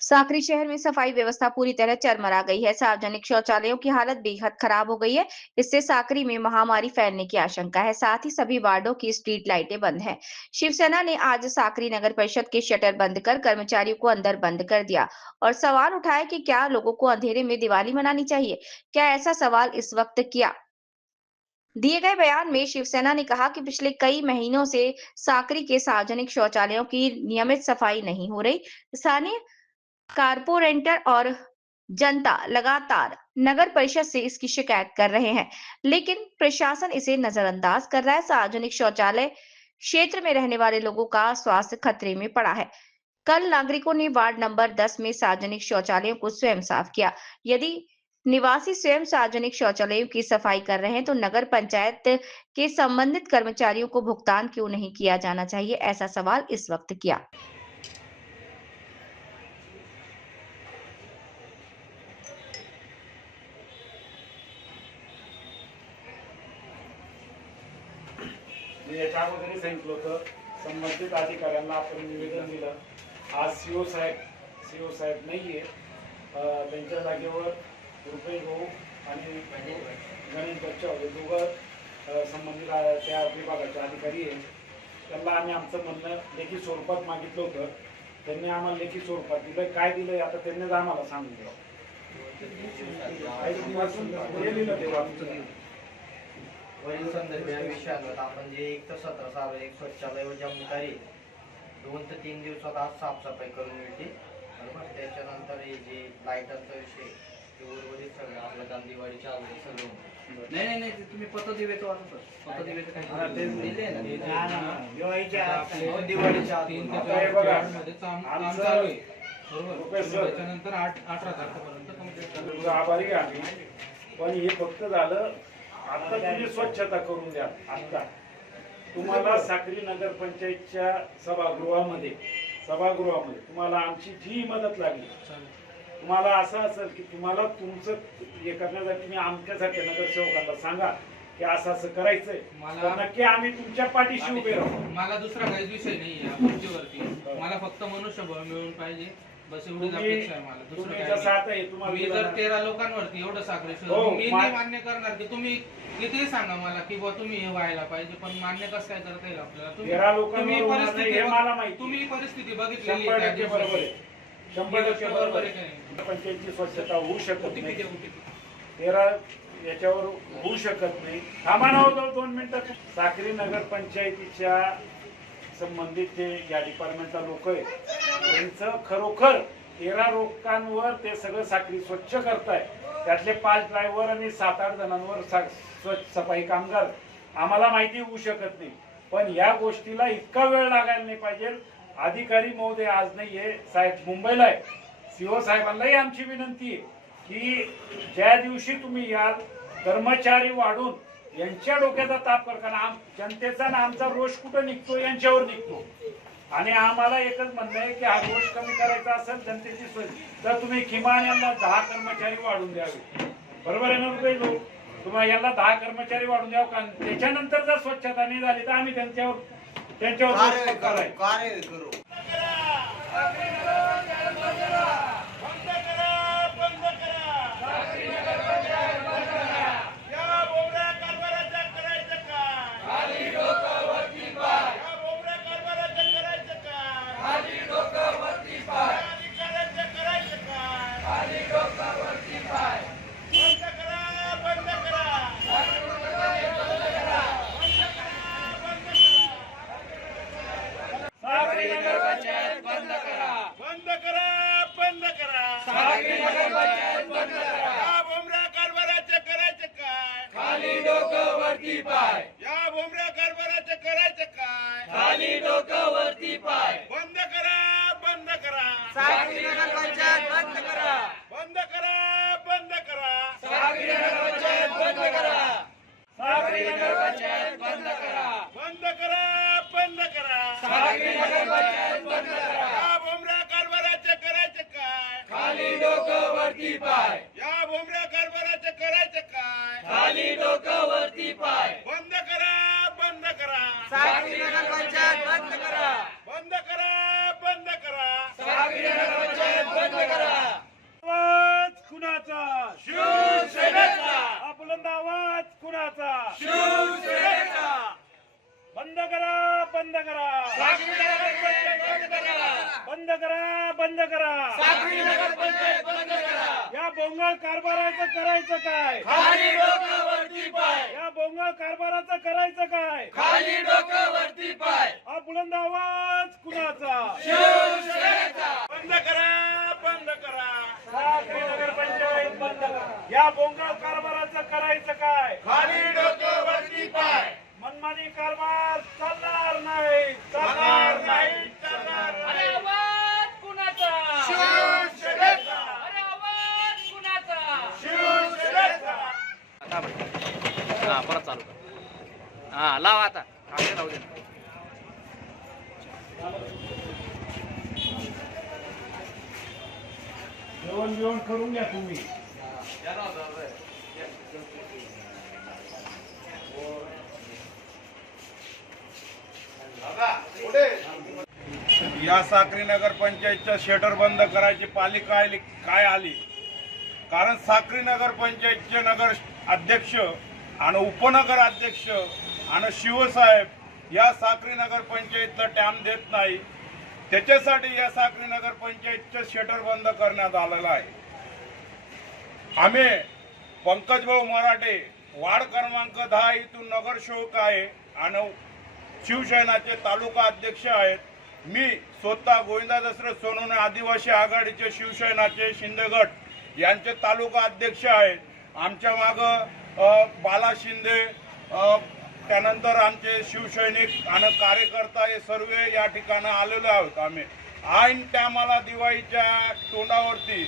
साकरी शहर में सफाई व्यवस्था पूरी तरह चरमरा गई है। सार्वजनिक शौचालयों की हालत बेहद खराब हो गई है। इससे साकरी में महामारी फैलने की आशंका है। साथ ही सभी वार्डों की स्ट्रीट लाइटें बंद हैं। शिवसेना ने आज साकरी नगर परिषद के शटर बंद कर कर्मचारियों को अंदर बंद कर दिया और सवाल उठाया कि क्या लोगों को अंधेरे में दिवाली मनानी चाहिए? क्या ऐसा सवाल इस वक्त किया? दिए गए बयान में शिवसेना ने कहा कि पिछले कई महीनों से साकरी के सार्वजनिक शौचालयों की नियमित सफाई नहीं हो रही। स्थानीय कारपोरेटर और जनता लगातार नगर परिषद से इसकी शिकायत कर रहे हैं, लेकिन प्रशासन इसे नजरअंदाज कर रहा है। सार्वजनिक शौचालय क्षेत्र में रहने वाले लोगों का स्वास्थ्य खतरे में पड़ा है। कल नागरिकों ने वार्ड नंबर 10 में सार्वजनिक शौचालयों को स्वयं साफ किया। यदि निवासी स्वयं सार्वजनिक शौचालयों की सफाई कर रहे हैं तो नगर पंचायत के संबंधित कर्मचारियों को भुगतान क्यों नहीं किया जाना चाहिए? ऐसा सवाल इस वक्त किया। मी याच्या अगोदरही सांगितलं होतं, संबंधित अधिकाऱ्यांना आपण निवेदन दिलं. आज सीओ साहेब नाहीये, त्यांच्या जागेवर रुपेश भाऊ आणि गणेश बच्चा होते, दोघं संबंधित त्या विभागाचे अधिकारी आहेत. त्यांना आम्ही आमचं म्हणणं लेखी स्वरूपात मागितलं होतं. त्यांनी आम्हाला लेखी स्वरूपात दिलं. काय दिलं आता त्यांनीच आम्हाला सांगून द्यावं. वरील संदर्भ या विषयावर आपण जे 1 ते 17 सार्वजनिक शौचालय व जबाबदारी 2 ते 3 दिवसात आज साफसफाई करून मिळते. बरोबर. त्याच्यानंतर हे जे लाईटांचा विषय ते उर्वरित सगळं आपलं गांधी दिवाळीच्या अगोदर सगळं नाही तुम्ही पतदिवेचं वाटत पतदिवेचं काय दिले ना दिवाळीच्या 3 ते 4 मध्ये काम चालू आहे. बरोबर. त्याच्यानंतर 18 तारखेपर्यंत कंप्लीट आभारी आम्ही. पण हे फक्त झालं आता तुम्ही स्वच्छता करून द्या. आता तुम्हाला साक्री नगर पंचायतच्या सभागृहामध्ये तुम्हाला आमची जी मदत लागली, तुम्हाला असं असेल की तुम्हाला तुमचं हे करण्यासाठी तुम्ही आमच्यासारख्या नगरसेवकांना सांगा की असं असं करायचंय, मला नक्की आम्ही तुमच्या पाठीशी उभे राहू. मला दुसरा काहीच विषय नाही या गोष्टीवरती. मला फक्त मनुष्यबळ मिळून पाहिजे, बस एवढीच अपेक्षा आहे मला. दुसरं काही मी जर 13 लोकांवरती एवढं साखरे मी नाही मान्य करणार की तुम्ही किती सांगा मला की बुवा तुम्ही हे व्हायला पाहिजे, पण मान्य कसं काय करता येईल आपल्याला? तुम्ही परिस्थिती बघितलेली आहे. बरोबर आहे, 100% बरोबर आहे. पंचायतची स्वच्छता होऊ शकत नाही, 13 याच्यावर होऊ शकत नाही. थांबा ना 2 मिनिटं. साक्री नगर पंचायतीच्या संबंधित जे या डिपार्टमेंटला लोक आहेत त्यांचं खरोखर 13 लोकांवर ते सगळं साक्री स्वच्छ करताय. त्यातले 5 ड्रायव्हर आणि 7-8 जणांवर सफाई कामगार आम्हाला माहिती होऊ शकत नाही. पण या गोष्टीला इतका वेळ लागायला नाही पाहिजे. अधिकारी महोदय आज नाहीये, साहेब मुंबईला आहे. सीओ साहेबांनाही आमची विनंती आहे की ज्या दिवशी तुम्ही याल कर्मचारी वाढून यांच्या डोक्याचा ताप करताना जनतेचा ना आमचा रोष कुठं निघतो, यांच्यावर निघतो. आणि आम्हाला एकच म्हणणं आहे की हा रोष कमी करायचा असेल जनतेची सोय तर तुम्ही किमान यांना 10 कर्मचारी वाढून द्यावे. बरोबर आहे ना रुपेश भाऊ? तुम्हाला यांना 10 कर्मचारी वाढून द्यावं. कारण त्याच्यानंतर जर स्वच्छता नाही झाली तर आम्ही त्यांच्यावर कार्य करू. या भोमऱ्या कारभाराचे करायचं काय? खाली डोकं वरती पाय. बंद करा, बंद करा, साक्री नगर पंचायत बंद करा. बंद करा, बंद करा. साक्री नगर पंचायत बंद करा. आवाज कुणाचा? शिवसेनेचा. हा बुलंद आवाज कुणाचा? शिवसेनेचा. बंद करा, बंद करा, साक्री नगर पंचायत बंद करा. बंद करा, बंद करा. साक्री नगर पंचायत बंद करा. या बोंगळ कारभाराचं करायचं काय? खाली डोकं वरती पाय. या बोंगळ कारभाराचं करायचं काय? खाली डोकं वरती पाय. हा बुलंद आवाज कुणाचा? शिवसेनेचा. बंद करा, बंद करा. साक्री नगर पंचायत बंद करा. या बोंगळ कारभाराचं करायचं काय? खाली डोकं वरती पाय. मनमानी कारभार चालणार नाही, चालणार नाही, चालणार नाही. शिवसेनेचा. शिवसेनेचा. हा परत चालू कर. हा लाव आता राहू दे. जेवण बिवण करून घ्या तुम्ही. या साक्री नगर पंचायतच्या शटर बंद करायची पालिका काय आली? कारण साक्री नगर पंचायतचे नगर अध्यक्ष आणि उपनगर अध्यक्ष आणि शिवसाहेब या साक्री नगर पंचायतला टॅम देत नाही. त्याच्यासाठी या साक्री नगर पंचायतचे शटर बंद करण्यात आलेलं आहे. आम्ही पंकजभाऊ मराठे वार्ड क्रमांक 10 इथून नगरसेवक आहे आणि शिवसेनाचे तालुका अध्यक्ष आहेत. मी स्वतः गोविंदा दशरथ सोनवणे आदिवासी आघाडीचे शिवसेनाचे शिंदे गट यांचे तालुका अध्यक्ष आहेत. आमच्या मागं बाला शिंदे, त्यानंतर आमचे शिवसैनिक आणि कार्यकर्ता हे सर्व या ठिकाणी आलेलो आहोत. आम्ही ऐन टायमाला दिवाळीच्या तोंडावरती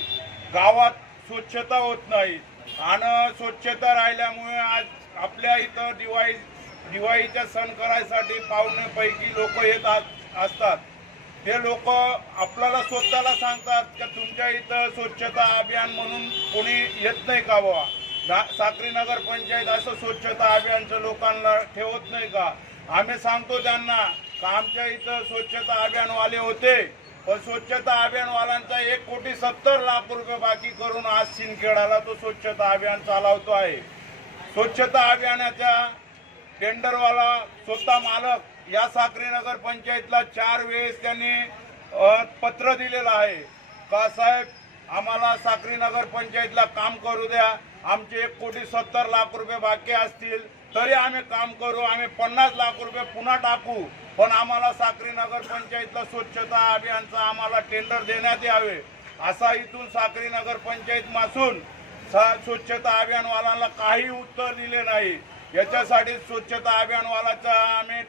गावात स्वच्छता होत नाही आणि स्वच्छता राहिल्यामुळे आज आपल्या इथं दिवाळीचा सण करायसाठी पाहुणेपैकी लोक येत असतात. ते लोक आपल्याला स्वतःला सांगतात की तुमच्या इथं स्वच्छता अभियान म्हणून कोणी येत नाही का बाबा? साक्री नगर पंचायत असं स्वच्छता अभियानचं लोकांना ठेवत नाही का? आम्ही सांगतो त्यांना का आमच्या इथं स्वच्छता अभियानवाले होते, पण स्वच्छता अभियानवाल्यांचा 1,70,00,000 रुपये बाकी करून आज सिंदखेडाला तो स्वच्छता अभियान चालवतो आहे. स्वच्छता अभियानाच्या टेंडरवाला स्वतः मालक या साक्री नगर पंचायतला 4 वेळेस त्यांनी पत्र दिलेलं आहे का साहेब आम्हाला साक्री नगर पंचायतला काम करू द्या. आमचे 1,70,00,000 रुपये बाकी असतील तरी आम्ही काम करू, आम्ही 50 लाख रुपये पुन्हा टाकू, पण आम्हाला साक्री नगर पंचायतला स्वच्छता अभियानचा आम्हाला टेंडर देण्यात यावे. असा इथून साक्री नगर पंचायत मासून स्वच्छता अभियानवाल्यांना काही उत्तर दिले नाही. याच्यासाठी स्वच्छता अभियानवालाचा आम्ही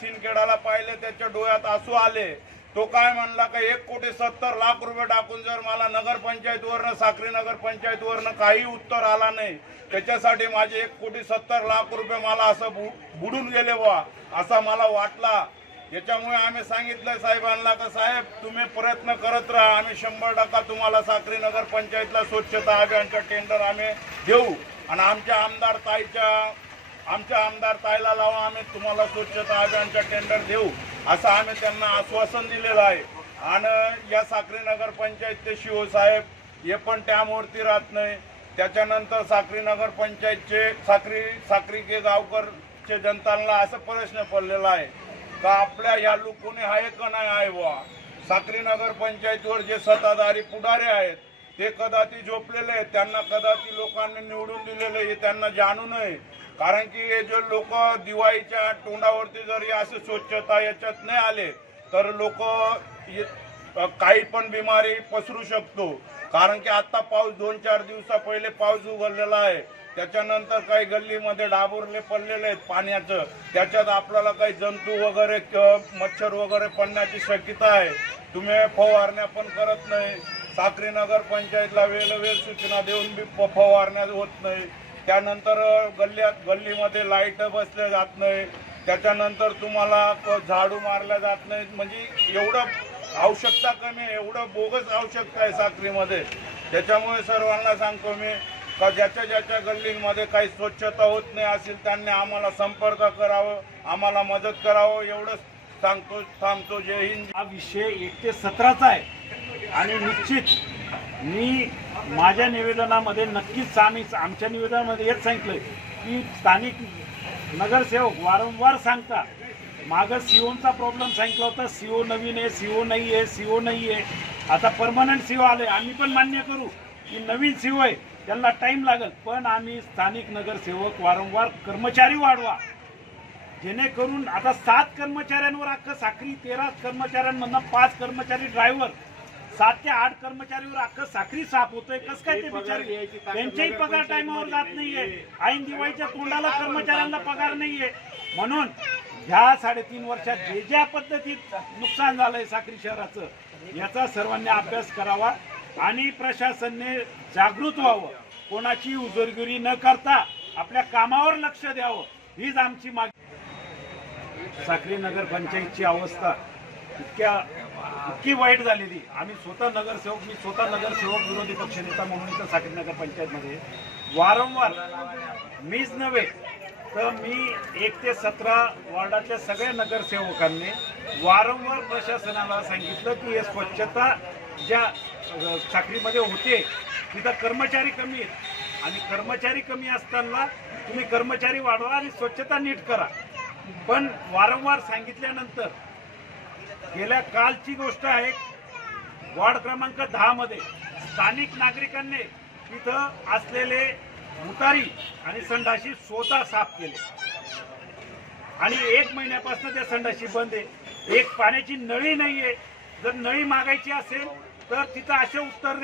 सिंदखेडाला पाहिले, त्याच्या डोळ्यात आसू आले. तो काय म्हणला का 1,70,00,000 रुपये टाकून जर मला नगरपंचायतवरनं साक्री नगर पंचायतवरनं काही उत्तर आला नाही, त्याच्यासाठी माझे 1,70,00,000 रुपये मला असं बुडून गेले वा असा मला वाटला. याच्यामुळे आम्ही सांगितलं साहेबांना का साहेब तुम्ही प्रयत्न करत राहा, आम्ही 100% तुम्हाला साक्री नगर पंचायतला स्वच्छता अभियानचं टेंडर आम्ही देऊ आणि आमच्या आमदार ताईला लावून आम्ही तुम्हाला स्वच्छता अभियानचं टेंडर देऊ असं आम्ही त्यांना आश्वासन दिलेलं आहे. आणि या साक्री नगर पंचायतचे शिवसाहेब हे पण टॅमवरती राहत नाही. त्याच्यानंतर साक्री नगर पंचायतचे साक्री के गावकरचे जनतांना असं प्रश्न पडलेला आहे का आपल्या या कोणी आहे का नाही आहे बुवा. साक्री नगर पंचायतवर जे सत्ताधारी पुढारी आहेत ते कदाचित झोपलेले आहेत, त्यांना कदाचित लोकांनी निवडून दिलेले हे त्यांना जाणू नये. कारण की हे जे लोक दिवाळीच्या तोंडावरती जर असे स्वच्छता याच्यात नाही आले तर लोक काही पण बिमारी पसरू शकतो. कारण की आता पाऊस 2-4 दिवसा पहिले पाऊस उघडलेला आहे, त्याच्यानंतर काही गल्लीमध्ये डाबुरले पडलेले आहेत पाण्याचं, त्याच्यात आपल्याला काही जंतू वगैरे मच्छर वगैरे पडण्याची शक्यता आहे. तुम्ही फवारण्या पण करत नाही. साक्री नगर पंचायतला वेळोवेळ सूचना देऊन बी फवारण्या होत नाही. त्यानंतर गल्लीमध्ये लाईट बसल्या जात नाही. त्याच्यानंतर तुम्हाला झाडू मारल्या जात नाही. म्हणजे एवढं आवश्यकता कमी आहे, एवढं बोगस आवश्यकता आहे साक्रीमध्ये. त्याच्यामुळे सर्वांना सांगतो मी का ज्याच्या ज्याच्या गल्लींमध्ये काही स्वच्छता होत नाही असेल त्यांनी आम्हाला संपर्क करावं, आम्हाला मदत करावं एवढंच सांगतो थांबतो. जय हिंद. हा विषय 1 ते 17चा आहे आणि निश्चित मी माझ्या निवेदनामध्ये नक्कीच आमच्या निवेदनामध्ये हेच सांगितलंय की स्थानिक नगरसेवक वारंवार सांगता मागं सीओचा प्रॉब्लेम सांगितला होता. सीओ नवीन आहे, सीओ नाही आहे, सीओ नाही आहे. आता परमनंट सीओ आले. आम्ही पण मान्य करू की नवीन सीओ आहे, त्यांना टाइम लागेल, पण आम्ही स्थानिक नगरसेवक वारंवार कर्मचारी वाढवा, जेणेकरून आता 7 कर्मचाऱ्यांवर अख्खं साखरी, 13 कर्मचाऱ्यांमधनं 5 कर्मचारी ड्रायव्हर, 7 ते 8 कर्मचारीवर अख्खं साखरी साफ होतोय. कसं काय ते बिचारे, त्यांचेही पगार टाइमावर जात नाहीये. ऐन दिवाळीच्या तोंडाला कर्मचाऱ्यांना पगार नाहीये. म्हणून ह्या 3.5 वर्षात जे ज्या पद्धतीत नुकसान झालंय साक्री शहराचं, याचा सर्वांनी अभ्यास करावा आणि प्रशासनाने जागृत व्हावं. कोणाची उजरगिरी न करता आपल्या कामावर लक्ष द्यावं, हीच आमची मागणी. साक्री नगर पंचायतची अवस्था इतकी वाईट झालेली. आम्ही स्वतः नगरसेवक विरोधी पक्षनेता म्हणून इथं साक्री नगर पंचायतमध्ये वारंवार, मीच नव्हे तर मी 1 ते 17 वॉर्डातल्या सगळ्या नगरसेवकांनी वारंवार प्रशासनाला सांगितलं की हे स्वच्छता ज्या साक्रीमध्ये होते तिथं कर्मचारी कमी आहेत आणि कर्मचारी कमी असताना तुम्ही कर्मचारी वाढवा आणि स्वच्छता नीट करा. पण वारंवार सांगितल्यानंतर गेल्या कालची गोष्ट आहे, वॉर्ड क्रमांक 10 मध्ये स्थानिक नागरिकांनी तिथं असलेले मुतारी आणि संडाशी स्वतः साफ केले आणि 1 महिन्यापासून त्या संडाशी बंद आहे. एक पाण्याची नळी नाहीये. जर नळी मागायची असेल तर तिथं असे उत्तर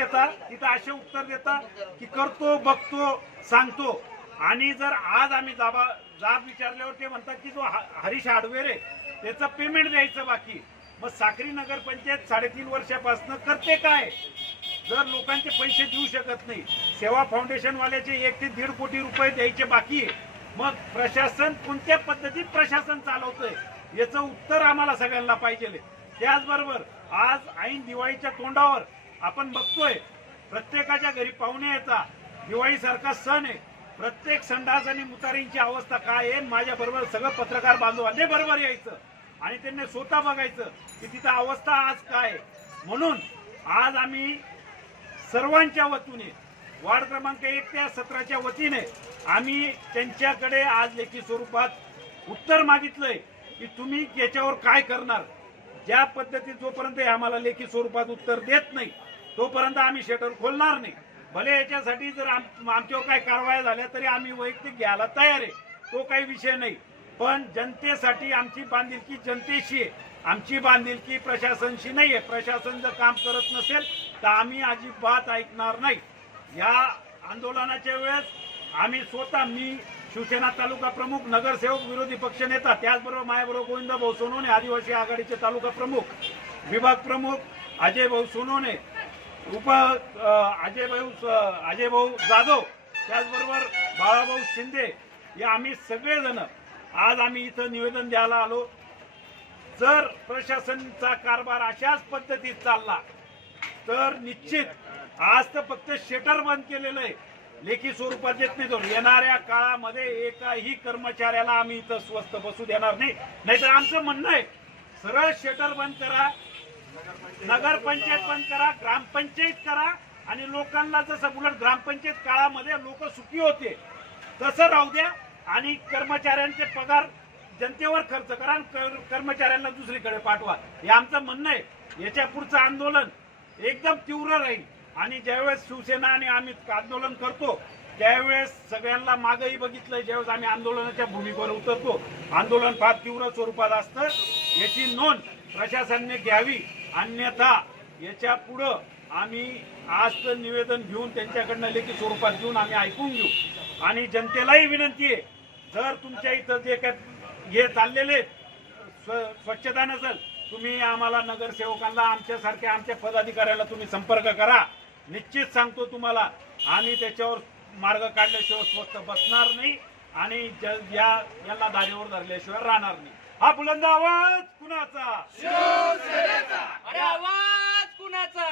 देता की करतो, बघतो, सांगतो. आणि जर आज आम्ही जाब विचारल्यावर ते म्हणतात की जो हरीश हार्डवेअर आहे त्याचं पेमेंट द्यायचं बाकी. मग साक्री नगरपंचायत 3.5 वर्षापासून करते काय? जर लोकांचे पैसे देऊ शकत नाही, सेवा फाउंडेशन वाल्याचे 1 ते 1.5 कोटी रुपये द्यायचे बाकी आहे, मग प्रशासन कोणत्या पद्धतीत प्रशासन चालवतंय याचं उत्तर आम्हाला सगळ्यांना पाहिजे. त्याचबरोबर आज ऐन दिवाळीच्या तोंडावर आपण बघतोय प्रत्येकाच्या घरी पाहुणे येतात. दिवाळीसारखा सण आहे, प्रत्येक संडास आणि मुतारींची अवस्था काय आहे. माझ्या बरोबर सगळं पत्रकार बांधवांनी बरोबर यायचं आणि त्यांनी स्वतः बघायचं की तिथं अवस्था आज काय. म्हणून आज आम्ही सर्वांच्या वतीने वार्ड क्रमांक 1 ते 17च्या वतीने आम्ही त्यांच्याकडे आज लेखी स्वरूपात उत्तर मागितलंय की तुम्ही याच्यावर काय करणार. ज्या पद्धतीत जोपर्यंत आम्हाला लेखी स्वरूपात उत्तर देत नाही तोपर्यंत आम्ही शटर खोलणार नाही. भले याच्यासाठी जर आमच्यावर काही कारवाया झाल्या तरी आम्ही वैयक्तिक घ्यायला तयार आहे, तो काही विषय नाही. पण जनतेसाठी आमची बांधिलकी जनतेशी आहे, आमची बांधिलकी प्रशासनशी नाही आहे. प्रशासन जर काम करत नसेल तर आम्ही अजिबात ऐकणार नाही. या आंदोलनाच्या वेळेस आम्ही स्वतः, मी शिवसेना तालुका प्रमुख, नगरसेवक, विरोधी पक्षनेता, त्याचबरोबर माझ्याबरोबर गोविंद भाऊ सोनवणे आदिवासी आघाडीचे तालुका प्रमुख, विभाग प्रमुख अजय भाऊ सोनवणे, अजय भाऊ जाधव, त्याचबरोबर बाळाभाऊ शिंदे, या आम्ही सगळेजण आज आम्ही इथं निवेदन द्यायला आलो. जर प्रशासनाचा कारभार अशाच पद्धतीत चालला तर निश्चित आज तर फक्त शटर बंद केलेलं आहे, लेखी स्वरूपात देत नाही. तो येणाऱ्या काळामध्ये एकाही कर्मचाऱ्याला आम्ही इथं स्वस्त बसू देणार नाही. नाहीतर आमचं म्हणणं आहे सरळ शटर बंद करा, नगरपंचायत बंद करा, ग्रामपंचायत करा आणि लोकांना जसं उलट ग्रामपंचायत काळामध्ये लोक सुखी होते तसं राहू द्या आणि कर्मचाऱ्यांचे पगार जनतेवर खर्च करा आणि कर्मचाऱ्यांना दुसरीकडे पाठवा, हे आमचं म्हणणं आहे. याच्या पुढचं आंदोलन एकदम तीव्र राहील आणि ज्यावेळेस शिवसेना आणि आम्ही आंदोलन करतो त्यावेळेस सगळ्यांना मागही बघितलंय. ज्यावेळेस आम्ही आंदोलनाच्या भूमिकेवर उतरतो आंदोलन फार तीव्र स्वरूपात असतं, याची नोंद प्रशासनाने घ्यावी. अन्यथा याच्या पुढं आम्ही आज तर निवेदन घेऊन त्यांच्याकडनं लेखी स्वरूपात घेऊन आम्ही ऐकून घेऊ. आणि जनतेलाही विनंती आहे, जर तुमच्या इथं जे काय हे चाललेले स्वच्छता नसेल, तुम्ही आम्हाला नगरसेवकांना, आमच्यासारख्या आमच्या पदाधिकाऱ्याला तुम्ही संपर्क करा. निश्चित सांगतो तुम्हाला, आम्ही त्याच्यावर मार्ग काढल्याशिवाय स्वस्त बसणार नाही आणि यांना धारेवर धरल्याशिवाय राहणार नाही. हा बुलंद आवाज कुणाचा? आवाज कुणाचा?